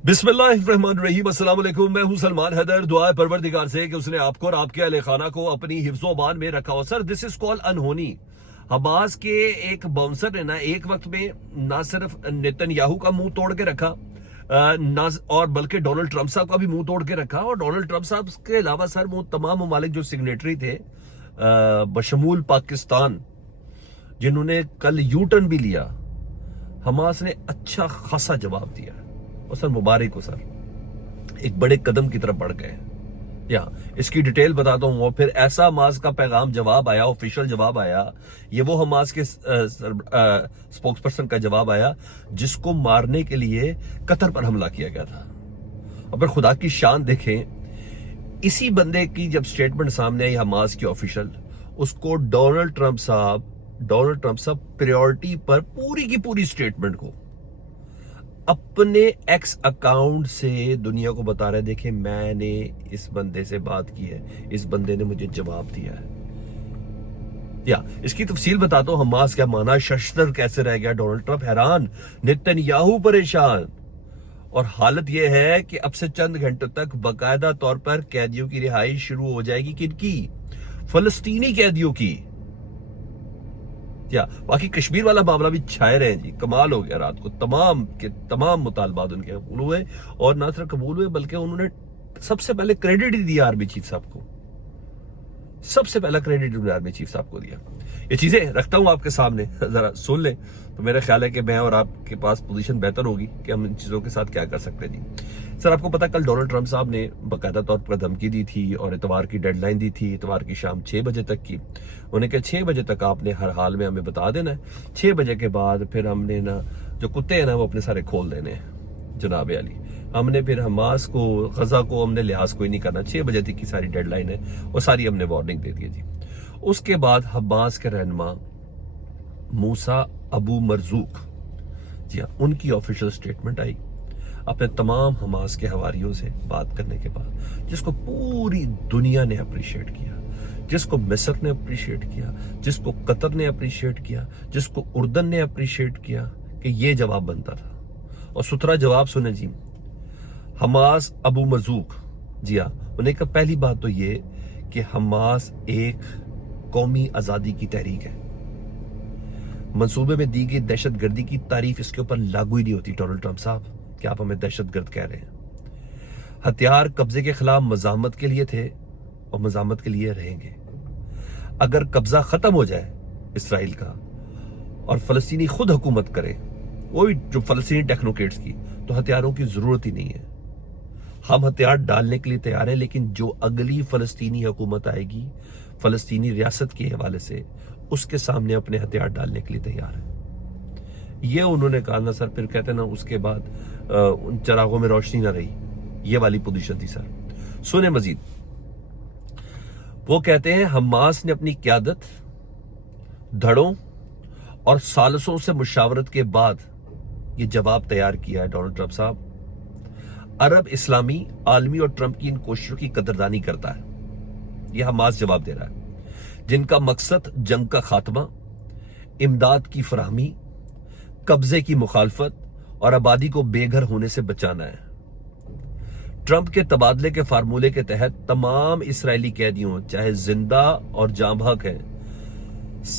बिस्मिल्लाहिर्रहमानिर्रहीम, अस्सलाम वालेकुम। मैं हूं सलमान हैदर। दुआ है परवरदिगार से कि उसने आपको और आपके अहले खाना को अपनी हिफ्ज़ो अमान में रखा हो। सर, दिस इज कॉल्ड अनहोनी। हमास के एक बाउंसर ने ना एक वक्त में ना सिर्फ नेतन्याहू का मुंह तोड़ के रखा ना और बल्कि डोनाल्ड ट्रंप साहब का भी मुंह तोड़ के रखा। और डोनाल्ड ट्रंप साहब के अलावा सर वो तमाम ममालिक जो सिग्नेटरी थे बशमूल पाकिस्तान, जिन्होंने कल यू टर्न भी लिया, हमास ने अच्छा खासा जवाब दिया। और सर मुबारक हो सर, एक बड़े कदम की तरफ बढ़ गए। या इसकी डिटेल बताता हूं। और फिर ऐसा हमास का पैगाम जवाब आया, ऑफिशियल जवाब आया, ये वो हमास के स्पोक्स पर्सन का जवाब आया जिसको मारने के लिए कतर पर हमला किया गया था। और फिर खुदा की शान देखें, इसी बंदे की जब स्टेटमेंट सामने आई हमास की ऑफिशियल, उसको डोनाल्ड ट्रंप साहब प्रायोरिटी पर पूरी की पूरी स्टेटमेंट को अपने एक्स अकाउंट से दुनिया को बता रहे, देखें मैंने इस बंदे से बात की है, इस बंदे ने मुझे जवाब दिया है। या इसकी तफसील बताता हूं, हमास क्या माना, शस्त्र कैसे रह गया, डोनाल्ड ट्रंप हैरान, नेतन्याहू परेशान। और हालत यह है कि अब से चंद घंटों तक बाकायदा तौर पर कैदियों की रिहाई शुरू हो जाएगी। किनकी? फलस्तीनी कैदियों की। या बाकी कश्मीर वाला मामला भी छाए रहे जी, कमाल हो गया। रात को तमाम के तमाम मुतालबात उनके कबूल हुए, और ना सिर्फ कबूल हुए बल्कि उन्होंने सबसे पहले क्रेडिट ही दिया आर्मी चीफ साहब को। सबसे पहला क्रेडिट उन्होंने आर्मी चीफ साहब को दिया। ये चीजें रखता हूं आपके सामने, जरा सुन ले तो मेरा ख्याल है कि मैं और आपके पास पोजीशन बेहतर होगी कि हम इन चीजों के साथ क्या कर सकते हैं जी। सर आपको पता, कल डोनाल्ड ट्रंप साहब ने बाकायदा तौर पर धमकी दी थी और इतवार की डेडलाइन दी थी, इतवार की शाम 6 बजे तक की। उन्हें कहा 6 बजे तक आपने हर हाल में हमें बता देना है, 6 बजे के बाद फिर हमने ना जो कुत्ते हैं ना वो अपने सारे खोल देने हैं जनाब अली। हमने फिर हमास को, गजा को हमने लिहाज कोई नहीं करना, 6 बजे तक की सारी डेडलाइन है और सारी हमने वार्निंग दे दी है जी। उसके बाद हमास के रहनुमा मूसा अबू मरजूक, जी हाँ, उनकी ऑफिशियल स्टेटमेंट आई अपने तमाम हमास के हवारियों से बात करने के बाद, जिसको पूरी दुनिया ने अप्रिशिएट किया, जिसको मिस्र ने अप्रिशिएट किया, जिसको कतर ने अप्रिशिएट किया, जिसको उर्दन ने अप्रिशिएट किया कि ये जवाब बनता था। और सुथरा जवाब सुने जी, हमास अबू मरजूक, जी हाँ, उन्हें कहा पहली बात तो ये कि हमास एक कौमी आजादी की तहरीक है। मंसूबे में दी गई दहशत गर्दी की तारीफ इसके ऊपर लागू ही नहीं होती। डोनाल्ड ट्रंप साहब, क्या आप हमें दहशत गर्द कह रहे हैं? हथियार कब्जे के खिलाफ मजामत के लिए थे और मजामत के लिए रहेंगे। अगर कब्जा खत्म हो जाए इसराइल का और फलस्तीनी खुद हुकूमत करे, वो भी जो फलस्तीनी टेक्नोक्रेट्स की, तो हथियारों की जरूरत ही नहीं है। हम हथियार डालने के लिए तैयार हैं, लेकिन जो अगली फलस्तीनी हुकूमत आएगी फलस्तीनी रियासत के हवाले से, उसके सामने अपने हथियार डालने के लिए तैयार है। ये उन्होंने कहा ना सर, फिर कहते ना उसके बाद उन चरागों में रोशनी ना रही, ये वाली पोजीशन थी सर। सुने मजीद, वो कहते हैं हमास ने अपनी क्यादत, धड़ों और सालसों से मुशावरत के बाद ये जवाब तैयार किया है। डोनाल्ड ट्रंप साहब, अरब इस्लामी आलमी और ट्रंप की इन कोशिशों की कदरदानी करता है। यह हमास जवाब दे रहा है, जिनका मकसद जंग का खात्मा, इमदाद की फराहमी, कब्जे की मुखालफत और आबादी को बेघर होने से बचाना है। ट्रंप के तबादले के फार्मूले के तहत तमाम इसराइली कैदियों, चाहे जिंदा और जाँ बहक हैं,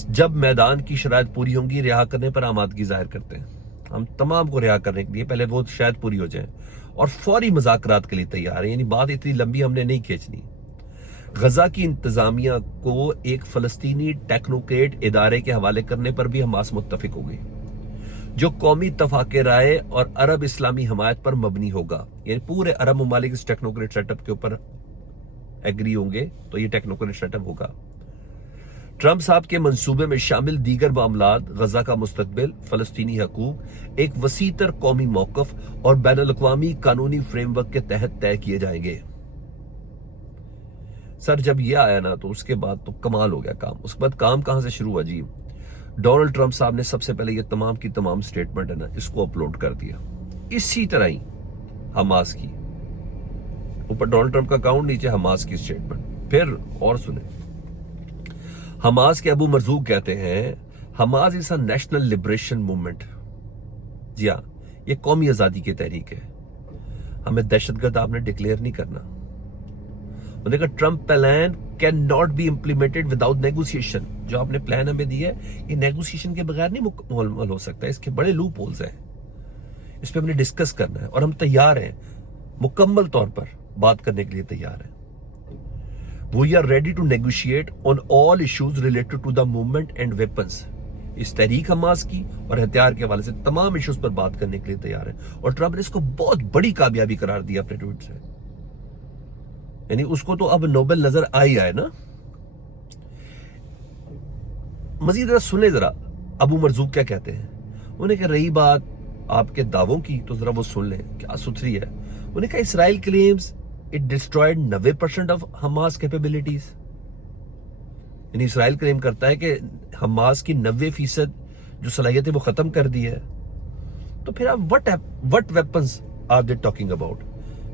जब मैदान की शराइत पूरी होंगी रिहा करने पर आमादगी जाहिर करते हैं। हम तमाम को रिहा करने के लिए पहले वो शायद पूरी हो जाए और फौरी मुज़ाकरात के लिए तैयार हैं। यानी बात इतनी लंबी हमने नहीं खींचनी। गजा की इंतजामिया को एक फलस्तीनी टेक्नोक्रेट इदारे के हवाले करने पर भी हमास मुत्तफिक हो गई, जो कौमी इत्तफाक़ राय और अरब इस्लामी हमायत पर मबनी होगा। यानी पूरे अरब ममालिक इस टेक्नोक्रेट सेटअप के ऊपर एग्री होंगे तो ये टेक्नोक्रेट सेटअप होगा। ट्रंप साहब के मंसूबे में शामिल दीगर मामलात, गजा का मुस्तकबिल, फलस्तीनी हकूक, एक वसीतर कौमी मौक़िफ़ और बैनुल-अक़वामी कानूनी फ्रेमवर्क के तहत तय किए जाएंगे। सर जब ये आया ना तो उसके बाद तो कमाल हो गया काम। उसके बाद काम कहां से शुरू हुआ जी? डोनाल्ड ट्रंप साहब ने सबसे पहले ये तमाम की तमाम स्टेटमेंट है ना, इसको अपलोड कर दिया। इसी तरह ही हमास की, ऊपर डोनाल्ड ट्रंप का अकाउंट, नीचे हमास की स्टेटमेंट। फिर और सुने, हमास के अबू मरजूक कहते हैं Hamas is a national liberation movement. जी हाँ, ये कौमी आजादी की तहरीक है। हमें दहशतगर्द आपने डिक्लेयर नहीं करना। उन्होंने कहा Trump plan can not be implemented without negotiation. जो आपने प्लान हमें दिया है ये नेगोशिएशन के बगैर नहीं मुकम्मल हो सकता, इसके बड़े लूप होल्स हैं, इस पे हमने डिस्कस करना है और हम तैयार हैं, मुकम्मल तौर पर बात करने के लिए तैयार हैं। We are ready to negotiate on all issues related to the movement and weapons. इस तहरीक हमास की और हथियार के हवाले से तमाम इश्यूज पर बात करने के लिए तैयार है। और ट्रम्प ने इसको बहुत बड़ी कामयाबी करार दिया अपने ट्वीट से, यानी उसको तो अब नोबेल नजर आ ही आए ना। मजीद जरा सुने जरा अबू मरजूक क्या कहते हैं। उन्हें कहा रही बात आपके दावों की तो जरा वो सुन लें, क्या सुथरी है। उन्हें कहा Israel claims it destroyed 90% of Hamas capabilities. यानी इसराइल क्लेम करता है कि हमास की 90% जो सलाहियत है वो खत्म कर दी है। तो फिर आप what weapons are they talking about,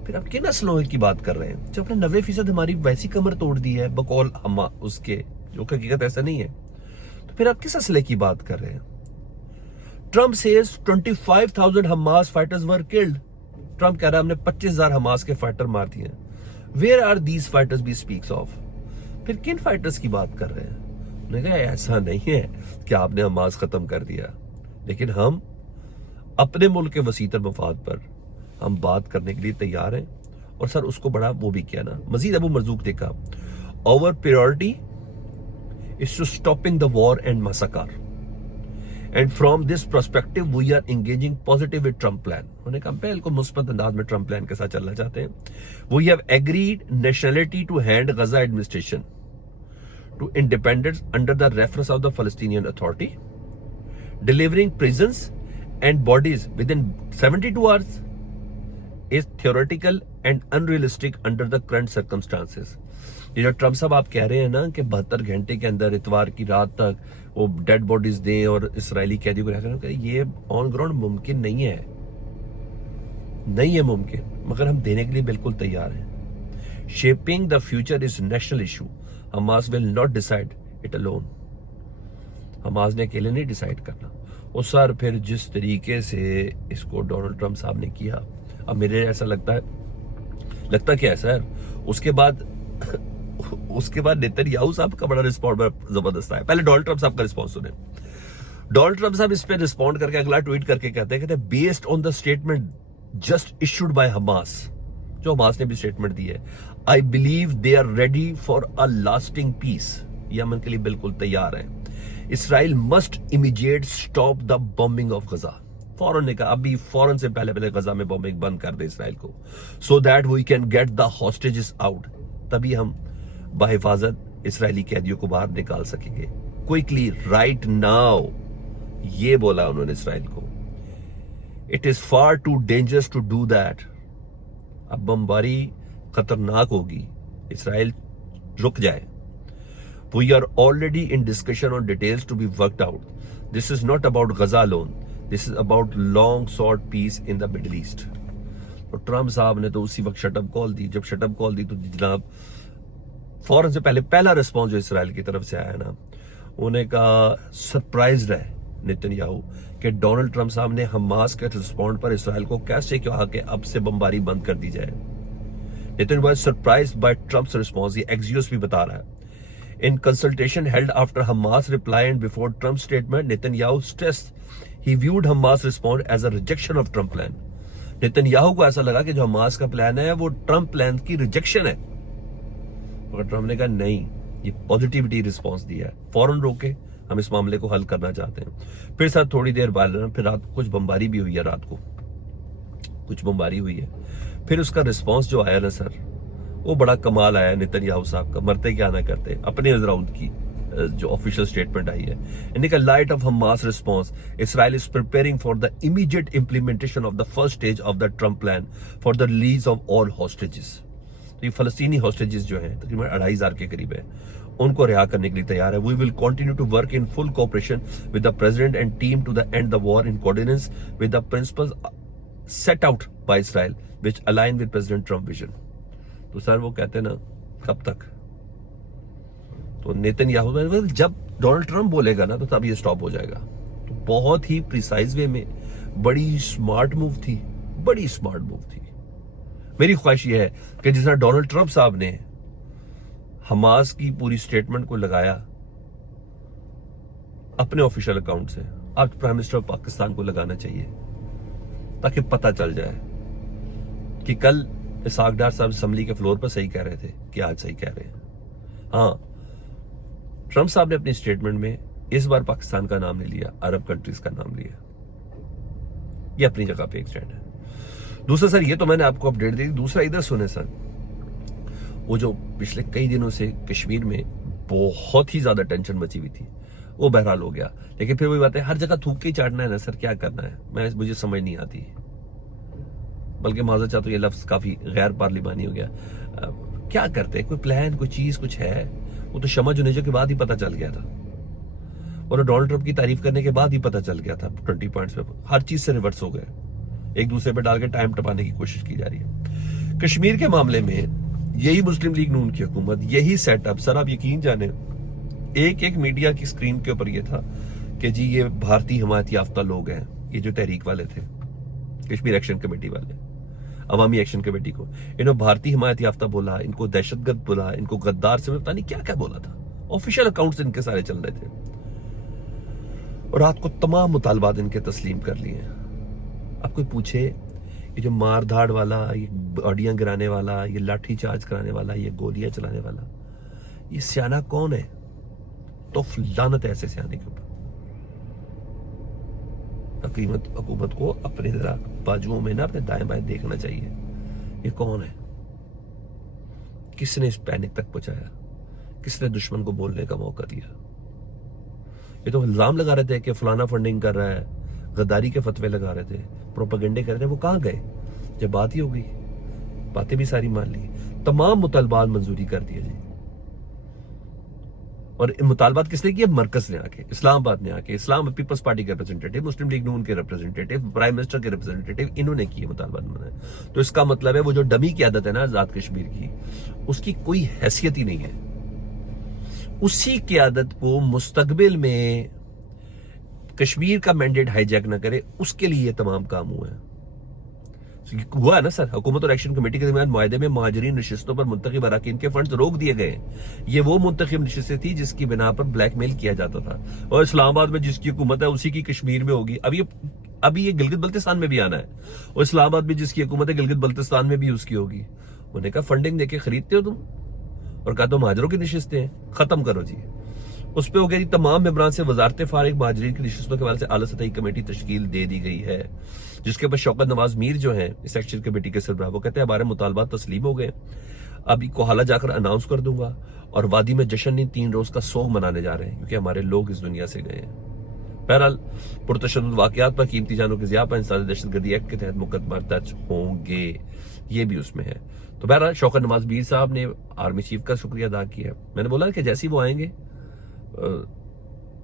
फिर आप किन असलों की बात कर रहे हैं। जब आपने 90% हमारी वैसी कमर तोड़ दी है बकौल हम उसके, जो हकीकत ऐसा नहीं है, तो फिर आप किस असले की बात कर रहे हैं। Trump says 25,000 Hamas fighters were killed. Trump कह रहा है हमने 25,000 हमास के फाइटर मार दिए। Where are these fighters he speaks of. फिर किन फाइटर्स की बात कर रहे हैं। उन्होंने कहा ऐसा नहीं है कि आपने हमास खत्म कर दिया, लेकिन हम अपने मुल्क के वसीतर मफाद पर हम बात करने के लिए तैयार हैं। और सर उसको बड़ा वो भी किया ना। मजीद अबू मरजूक ने कहा our priority is to stopping the war and massacre and from this perspective we are engaging positive with Trump plan. उन्होंने कहा बिल्कुल मुस्बत अंदाज में ट्रम्प प्लान के साथ चलना चाहते हैं। We have agreed nationality to hand Gaza administration to independence under the reference of the Palestinian authority, delivering prisons and bodies within 72 hours is theoretical and unrealistic under the current circumstances। ये जो Trump साहब आप कह रहे हैं ना कि 72 घंटे के अंदर इतवार की रात तक वो डेड बॉडीज दें और इसराइली कैदियों को रखना, ये ऑन ग्राउंड मुमकिन नहीं है, नहीं है मुमकिन, मगर हम देने के लिए बिल्कुल तैयार हैं। Shaping the future is national issue, Hamas will not decide it alone. Hamas ने अकेले नहीं डिसाइड करना। और सर फिर जिस तरीके से इसको डोनाल्ड ट्रम्प साहब ने किया, अब मेरे ऐसा लगता क्या है सर, उसके बाद नेतन्याहू साहब का बड़ा रिस्पॉन्स जबरदस्त है। पहले डोनाल्ड ट्रम्प साहब का रिस्पॉन्स सुने। डोनाल्ड ट्रम्प साहब इस पे रिस्पॉन्ड करके अगला ट्वीट करके कहते हैं based on the statement just issued by Hamas, जो हमास ने भी स्टेटमेंट दी है, I believe they are ready for a lasting peace. Yemen के लिए बिल्कुल तैयार है। Israel must immediate stop the bombing of Gaza. फौरन ने कहा अभी फौरन से पहले गजा में बॉम्बिंग बंद कर दे इसराइल को, so that we can get the hostages out. तभी हम बाहिफाजत इसराइली कैदियों को बाहर निकाल सकेंगे क्विकली राइट नाउ। ये बोला उन्होंने इसराइल को। It is far too dangerous to do that. अब बमबारी खतरनाक होगी, इसराइल रुक जाए। We are already in discussion on details to be worked out. This is not about Gaza alone, this is about long short peace in the Middle East. और Trump साहब ने तो उसी वक्त शटअप कॉल दी। जब shut up call दी तो जनाब फौरन से पहला रिस्पॉन्स जो इसराइल की तरफ से आया ना, उन्हें कहा सरप्राइज्ड है नेतन्याहू कि डोनाल्ड ट्रम्प साहब ने हमास के रिस्पॉन्ड पर इसराइल को कैसे कहा कि अब से बमबारी बंद कर दी जाए। Netanyahu surprised bye Trump's response, ये एक्सियोस भी बता रहा है। In consultation held after Hamas reply and before Trump's statement, Netanyahu stressed he viewed Hamas response as a rejection of Trump plan. Netanyahu को ऐसा लगा कि जो हमास का प्लान है वो ट्रम्प प्लान की रिजेक्शन है, मगर ट्रम्प ने कहा नहीं, ये पॉजिटिविटी रिस्पॉन्स दिया है, फौरन रोके, हम इस मामले को हल करना चाहते हैं। फिर सर थोड़ी देर बाद फिर रात को कुछ बमबारी भी हुई है, रात को कुछ बमबारी हुई है। फिर उसका रिस्पॉन्स जो आया ना सर, वो बड़ा कमाल आया नेतन्याहू साहब का। मरते क्या ना करते, अपने राउंड की जो ऑफिशियल स्टेटमेंट आई है, in the light of Hamas response Israel is preparing for the immediate implementation of the first stage of the Trump plan for the release of all hostages. तो ये फलस्तीनी हॉस्टेजेस जो हैं तकरीबन 2,500 के करीब है, उनको रिहा करने के लिए तैयार है। We will continue to work in full cooperation with the president and team to the end the war in coordination with the principles set out by Israel which align with President Trump vision. तो sir वो कहते हैं ना कब तक, तो Netanyahu जब Donald Trump बोलेगा ना तो तब ये स्टॉप हो जाएगा। तो बहुत ही प्रिसाइज वे में बड़ी स्मार्ट मूव थी, बड़ी स्मार्ट मूव थी। میری خواہش یہ ہے کہ جس طرح ڈونلڈ ٹرمپ صاحب نے حماس کی پوری سٹیٹمنٹ کو لگایا اپنے آفیشیل اکاؤنٹ سے، اب پرائم منسٹر آف پاکستان کو لگانا چاہیے تاکہ پتہ چل جائے کہ کل اسحاق ڈار صاحب اسمبلی کے فلور پر صحیح کہہ رہے تھے کہ آج صحیح کہہ رہے ہیں۔ ہاں، ٹرمپ صاحب نے اپنی سٹیٹمنٹ میں اس بار پاکستان کا نام نہیں لیا، عرب کنٹریز کا نام لیا، یہ اپنی جگہ پہ ایک اسٹینڈ ہے۔ دوسرا سر، یہ تو میں نے آپ کو اپڈیٹ دی، دوسرا ادھر سنیں سر، وہ جو پچھلے کئی دنوں سے کشمیر میں بہت ہی زیادہ ٹینشن مچی ہوئی تھی، وہ بہرحال ہو گیا، لیکن پھر وہی بات ہے، ہر جگہ تھوک کے ہی چاٹنا ہے نا سر، کیا کرنا ہے، مجھے سمجھ نہیں آتی، بلکہ معذرت چاہتا ہوں یہ لفظ کافی غیر پارلیمانی ہو گیا۔ کیا کرتے، کوئی پلان، کوئی چیز کچھ ہے؟ وہ تو شمع جنیجا کے بعد ہی پتہ چل گیا تھا، اور ڈونلڈ ٹرمپ کی تعریف کرنے کے بعد ہی پتہ چل گیا تھا 20 پوائنٹس پہ، ہر چیز سے ریورس ہو گئے، ایک دوسرے پہ ڈال کے ٹائم ٹپانے کی کوشش کی جا رہی ہے۔ کشمیر کے معاملے میں یہی مسلم لیگ نون کی حکومت، یہی سیٹ اپ، سر آپ یقین جانیں ایک میڈیا کی سکرین کے اوپر یہ تھا کہ جی یہ بھارتی حمایت یافتہ لوگ ہیں، یہ جو تحریک والے تھے، کشمیر ایکشن کمیٹی والے، عوامی ایکشن کمیٹی کو انہوں بھارتی حمایت یافتہ بولا، ان کو دہشت گرد بولا، ان کو غدار سے پتہ نہیں کیا کیا بولا تھا، آفیشیل اکاؤنٹس ان کے سارے چل رہے تھے، اور رات کو تمام مطالبات ان کے تسلیم کر لیے ہیں۔ اب کوئی پوچھے یہ جو مار دھاڑ والا، یہ باڈیاں گرانے والا، یہ لاٹھی چارج کرانے والا، یہ گولیاں چلانے والا، یہ سیانہ کون ہے؟ تو لعنت ہے ایسے سیانے کے اوپر۔ حکومت کو اپنے ذرا بازوؤں میں نا اپنے دائیں بائیں دیکھنا چاہیے، یہ کون ہے، کس نے اس پینک تک پہنچایا، کس نے دشمن کو بولنے کا موقع دیا؟ یہ تو الزام لگا رہے تھے کہ فلانا فنڈنگ کر رہا ہے، غداری کے فتوے لگا رہے تھے، پروپیگنڈے کر رہے تھے، وہ کہاں گئے جب بات ہی ہو گئی؟ باتیں بھی ساری مان لی، تمام مطالبات منظوری کر دیا جی، اور مطالبات کس نے کیے؟ مرکز نے آ کے، اسلام آباد نے آ کے، اسلام پیپلز پارٹی کے ریپرزنٹیٹیو، مسلم لیگ نون کے ریپرزنٹیٹیو، پرائم منسٹر کے ریپرزنٹیٹیو، انہوں نے کیے مطالبات بنائے۔ تو اس کا مطلب ہے وہ جو ڈمی قیادت ہے نا آزاد کشمیر کی، اس کی کوئی حیثیت ہی نہیں ہے۔ اسی قیادت کو مستقبل میں کشمیر کا مینڈیٹ ہائی جیک نہ کرے، اس کے لیے یہ تمام کام ہوئے ہیں۔ ہوا ہے نا سر، حکومت اور ایکشن کمیٹی کے درمیان معاہدے میں مہاجرین نشستوں پر منتخب اراکین کے فنڈز روک دیے گئے ہیں۔ یہ وہ منتخب نشستیں تھی جس کی بنا پر بلیک میل کیا جاتا تھا، اور اسلام آباد میں جس کی حکومت ہے اسی کی کشمیر میں ہوگی۔ ابھی یہ گلگت بلتستان میں بھی آنا ہے، اور اسلام آباد میں جس کی حکومت ہے گلگت بلتستان میں بھی اس کی ہوگی۔ انہوں نے کہا فنڈنگ دے کے خریدتے ہو تم، اور کہا تو مہاجروں کی نشستیں ہیں، ختم کرو جی۔ اس پہ ہو گیا جی تمام ممبران سے وزارت فارغ مہاجرین کی نشستوں کے حوالے سے اعلیٰ سطحی کمیٹی تشکیل دے دی گئی ہے، جس کے اوپر شوکت نواز میر جو ہیں اس ایکشن کمیٹی کے سربراہ، وہ کہتے ہیں ہمارے مطالبات تسلیم ہو گئے، اب کو حالہ جا کر اناؤنس کر دوں گا، اور وادی میں جشن نہیں 3 روز کا سوگ منانے جا رہے ہیں کیونکہ ہمارے لوگ اس دنیا سے گئے ہیں۔ بہرحال پرتشدد واقعات پر قیمتی جانوں کی ضیاع پر انسداد دہشت گردی ایکٹ کے تحت مقدمہ درج ہوں گے، یہ بھی اس میں ہے۔ تو بہرحال شوکت نواز میر صاحب نے آرمی چیف کا شکریہ ادا کیا۔ میں نے بولا کہ جیسے وہ آئیں گے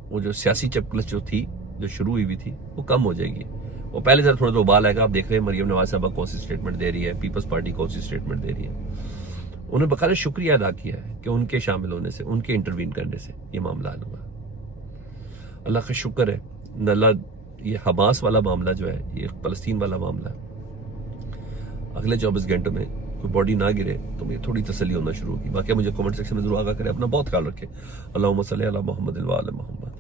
وہ جو سیاسی چپکلش جو تھی، جو شروع ہوئی تھی، وہ کم ہو جائے گی۔ وہ پہلے ذرا تھوڑا تو ابال آئے گا، آپ دیکھ رہے ہیں مریم نواز صاحبہ کون سی اسٹیٹمنٹ دے رہی ہے، پیپلز پارٹی کون سی اسٹیٹمنٹ دے رہی ہے۔ انہوں نے بقایا شکریہ ادا کیا ہے کہ ان کے شامل ہونے سے، ان کے انٹروین کرنے سے یہ معاملہ حل ہوا۔ اللہ کا شکر ہے، اللہ یہ حماس والا معاملہ جو ہے، یہ فلسطین والا معاملہ ہے، اگلے 24 گھنٹوں میں کوئی باڈی نہ گرے تو مجھے تھوڑی تسلی ہونا شروع ہوگی۔ باقی مجھے کمنٹ سیکشن میں ضرور آگاہ کریں، اپنا بہت خیال رکھیں۔ اللہم صلی علی محمد و علی محمد۔